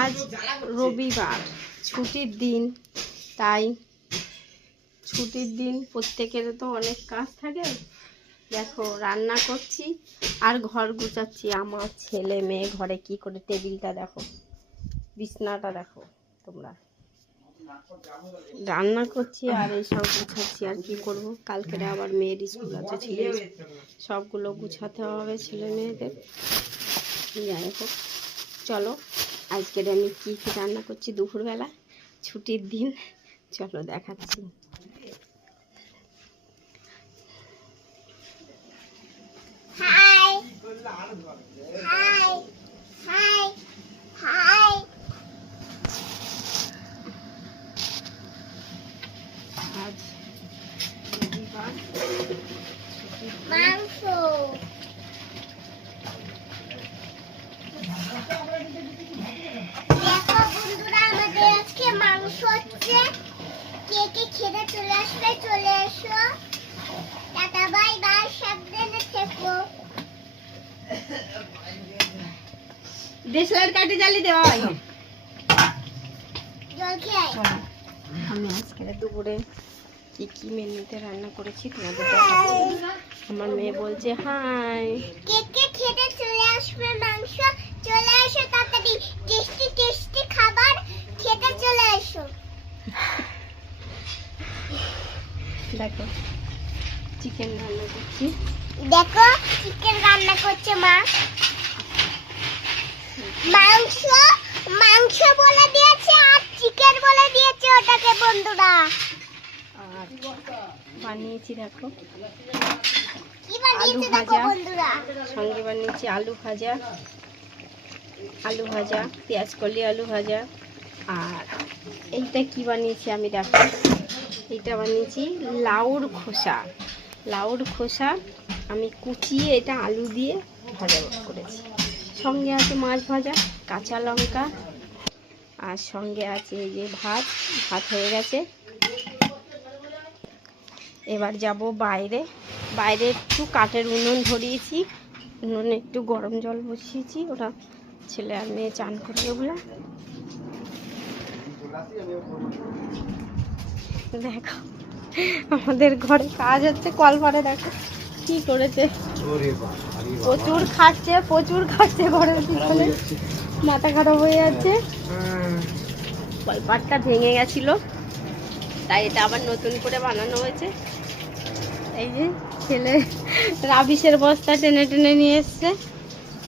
আজ রবিবার, ছুটির দিন, তাই ছুটির দিন প্রত্যেকের তো অনেক কাজ থাকে। দেখো রান্না করছি আর ঘর গুছাচ্ছি। আমার ছেলে মেয়ে ঘরে কি করে, টেবিলটা দেখো, বিছনাটা দেখো তোমরা। রান্না করছি আর এইসব গুছাচ্ছি। আর কি করব, কালকে আবার মেয়ের স্কুল আছে, ছেলে সবগুলো গুছাতে হবে ছেলে মেয়েদের। যাই হোক, চলো আজকের আমি কী কী রান্না করছি দুপুরবেলা, ছুটির দিন, চলো দেখাচ্ছি। আজ রবিবার, মাংস, দেখো বন্ধুরা আমাদের আজকে মাংস হচ্ছে। কে কে খেতে চলে আসবে, চলে এসো। টাটা বাই বাই, সাবধানে থেকো। দেশলাইট কাটে জ্বালি দেওয়া হয়। জল খেয়ে আমি আজকে দুপুরে কি কি মেনুতে রান্না করেছি তোমাদের দেখাচ্ছি। আমার মেয়ে বলছে হাই, কে কে খেতে চলে আসবে, মাংস চলে এসো তাড়াতাড়ি, টেস্টি টেস্টি খাবার খেতে চলে এসো। দেখো চিকেন রান্না করছি, দেখো চিকেন রান্না করছে মা। মাংস মাংস বলে দিয়েছে আর চিকেন বলে দিয়েছে ওটাকে বন্ধুরা। আর বানিয়েছি দেখো আলু ভাজা, সঙ্গে বানিয়েছি আলু ভাজা, পেঁয়াজ কলি আলু ভাজা। আর এইটা কি বানিয়েছি আমি দেখো, এইটা বানিয়েছি লাউর খোসা আমি কুচিয়ে এটা আলু দিয়ে ভাজা করেছি। সঙ্গে আছে মাছ ভাজা, কাঁচা লঙ্কা, আর সঙ্গে আছে এই যে ভাত হয়ে গেছে। এবার যাব বাইরে একটু কাঠের উনুন ধরিয়েছি, উনুনে একটু গরম জল বসিয়েছি, ওরা ছেলে আর মেয়ে চান করবে ওগুলা। দেখো আমাদের ঘরে কাজ হচ্ছে, কলপারে দেখো কি করেছে, প্রচুর খাটছে ঘরের পিছনে, মাথা খারাপ হয়ে যাচ্ছে। কলপাটটা ভেঙে গেছিল, তাই এটা আবার নতুন করে বানানো হয়েছে। এই যে ছেলে রাবিশের বস্তা টেনে নিয়ে এসছে।